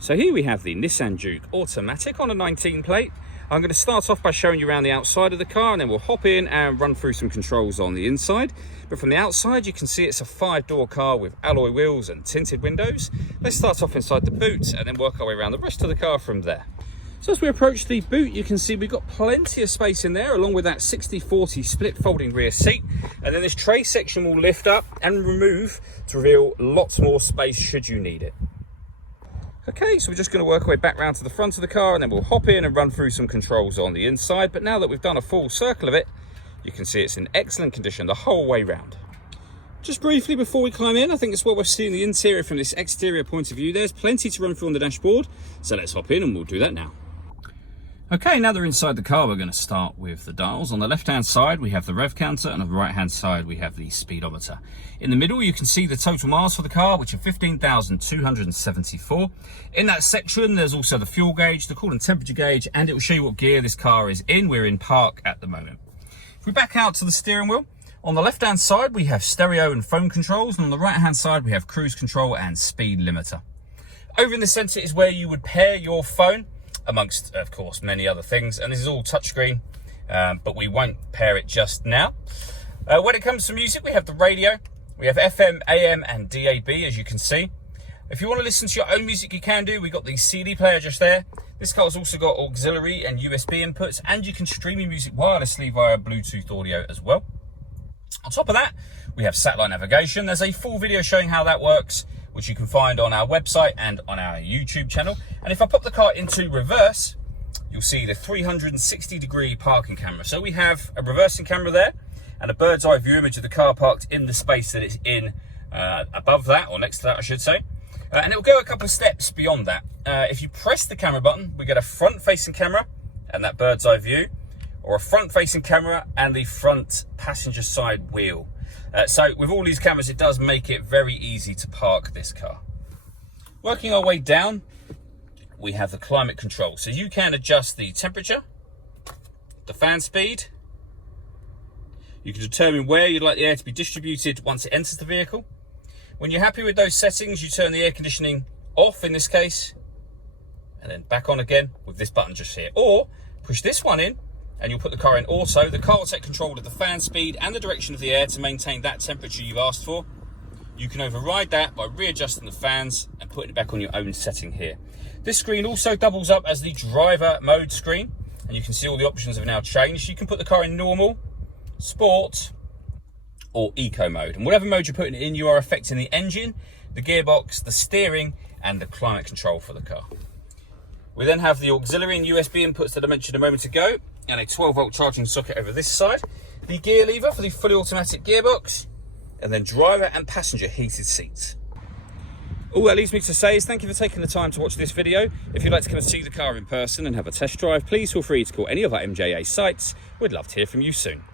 So here we have the Nissan Juke automatic on a 19 plate. I'm going to start off by showing you around the outside of the car, and then we'll hop in and run through some controls on the inside. But from the outside, you can see it's a 5-door car with alloy wheels and tinted windows. Let's start off inside the boot and then work our way around the rest of the car from there. So as we approach the boot, you can see we've got plenty of space in there, along with that 60/40 split folding rear seat. And then this tray section will lift up and remove to reveal lots more space should you need it. Okay, so we're just going to work our way back round to the front of the car, and then we'll hop in and run through some controls on the inside. But now that we've done a full circle of it, you can see it's in excellent condition the whole way round. Just briefly before we climb in, I think it's what we're seeing the interior from this exterior point of view. There's plenty to run through on the dashboard, so let's hop in and we'll do that now. Okay, now that we're inside the car, we're going to start with the dials. On the left-hand side, we have the rev counter, and on the right-hand side, we have the speedometer. In the middle, you can see the total miles for the car, which are 15,274. In that section, there's also the fuel gauge, the coolant temperature gauge, and it will show you what gear this car is in. We're in park at the moment. If we back out to the steering wheel, on the left-hand side, we have stereo and phone controls, and on the right-hand side, we have cruise control and speed limiter. Over in the center is where you would pair your phone, amongst, of course, many other things, and this is all touchscreen, but we won't pair it just now. When it comes to music, we have the radio, we have FM, AM, and DAB, as you can see. If you want to listen to your own music, you can do. We've got the CD player just there. This car's also got auxiliary and USB inputs, and you can stream your music wirelessly via Bluetooth audio as well. On top of that, we have satellite navigation. There's a full video showing how that works, which you can find on our website and on our YouTube channel. And if I pop the car into reverse, you'll see the 360-degree parking camera. So we have a reversing camera there and a bird's eye view image of the car parked in the space that it's in above that, or next to that, I should say. And it will go a couple of steps beyond that. If you press the camera button, we get a front-facing camera and that bird's eye view, or a front-facing camera and the front passenger side wheel. So with all these cameras, it does make it very easy to park this car. Working our way down, we have the climate control. So you can adjust the temperature, the fan speed. You can determine where you'd like the air to be distributed once it enters the vehicle. When you're happy with those settings, you turn the air conditioning off in this case, and then back on again with this button just here. Or push this one in, and you'll put the car in auto. The car will take control of the fan speed and the direction of the air to maintain that temperature you've asked for. You can override that by readjusting the fans and putting it back on your own setting here. This screen also doubles up as the driver mode screen, and you can see all the options have now changed. You can put the car in normal, sport, or eco mode. And whatever mode you're putting it in, you are affecting the engine, the gearbox, the steering, and the climate control for the car. We then have the auxiliary and USB inputs that I mentioned a moment ago, and a 12-volt charging socket over this side, the gear lever for the fully automatic gearbox, and then driver and passenger heated seats. All that leaves me to say is thank you for taking the time to watch this video. If you'd like to come and see the car in person and have a test drive, please feel free to call any of our MJA sites. We'd love to hear from you soon.